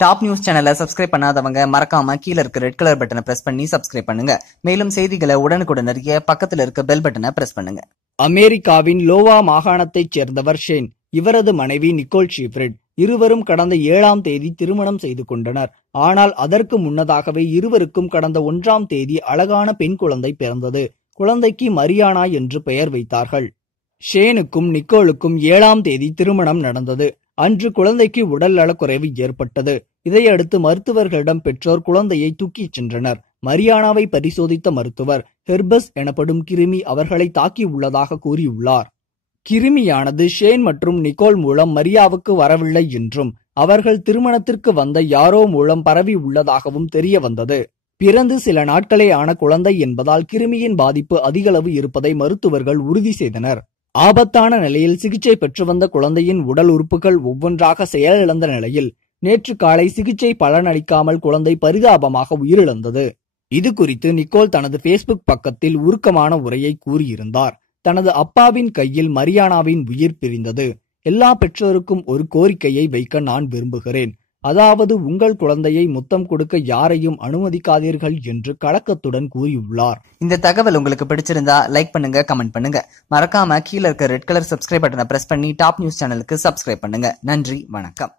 Top news சேனலை subscribe பண்ணாதவங்க மறக்காம கீழ இருக்க ரெட் கலர் பட்டனை பிரஸ் பண்ணி சப்ஸ்கிரைப் பண்ணுங்க. மேலும் செய்திகளை உடனுக்குடன் அறிய பக்கத்துல இருக்க பெல் பட்டனை பிரஸ் பண்ணுங்க. அமெரிக்காவின் லோவா மாகாணத்தைச் சேர்ந்தவர் ஷேன் இவரது மனைவி நிக்கோல் ஷீப்ரிட் இருவரும் கடந்த ஏழாம் தேதி திருமணம் செய்து கொண்டனர். ஆனால் அதற்கு முன்னதாகவே இருவருக்கும் கடந்த ஒன்றாம் தேதி அழகான பெண் குழந்தை பிறந்தது. குழந்தைக்கு மரியானா என்று பெயர் வைத்தார்கள். ஷேனுக்கும் நிக்கோலுக்கும் ஏழாம் தேதி திருமணம் நடந்தது. அன்று குழந்தைக்கு உடல் நலக்குறைவு ஏற்பட்டது. இதையடுத்து மருத்துவர்களிடம் பெற்றோர் குழந்தையை தூக்கிச் சென்றனர். மரியானாவை பரிசோதித்த மருத்துவர் ஹெர்பஸ் எனப்படும் கிருமி அவர்களை தாக்கியுள்ளதாக கூறியுள்ளார். கிருமியானது ஷேன் மற்றும் நிக்கோல் மூலம் மரியாவுக்கு வரவில்லை என்றும் அவர்கள் திருமணத்திற்கு வந்த யாரோ மூலம் பரவி உள்ளதாகவும் தெரிய வந்தது. பிறந்து சில நாட்களே ஆன குழந்தை என்பதால் கிருமியின் பாதிப்பு அதிகளவு இருப்பதை மருத்துவர்கள் உறுதி செய்தனர். ஆபத்தான நிலையில் சிகிச்சை பெற்று வந்த குழந்தையின் உடல் உறுப்புகள் ஒவ்வொன்றாக செயலிழந்த நிலையில் நேற்று காலை சிகிச்சை பலனளிக்காமல் குழந்தை பரிதாபமாக உயிரிழந்தது. இது குறித்து நிக்கோல் தனது ஃபேஸ்புக் பக்கத்தில் உருக்கமான உரையை கூறியிருந்தார். தனது அப்பாவின் கையில் மரியானாவின் உயிர் பிரிந்தது. எல்லா பெற்றோருக்கும் ஒரு கோரிக்கையை வைக்க நான் விரும்புகிறேன். அதாவது உங்கள் குழந்தையை முத்தம் கொடுக்க யாரையும் அனுமதிக்காதீர்கள் என்று கலக்கத்துடன் கூறியுள்ளார். இந்த தகவல் உங்களுக்கு பிடிச்சிருந்தா லைக் பண்ணுங்க கமெண்ட் பண்ணுங்க. மறக்காம கீழ இருக்க ரெட் கலர் சப்ஸ்கிரைப் பட்டனை பிரஸ் பண்ணி டாப் நியூஸ் சேனலுக்கு சப்ஸ்கிரைப் பண்ணுங்க. நன்றி வணக்கம்.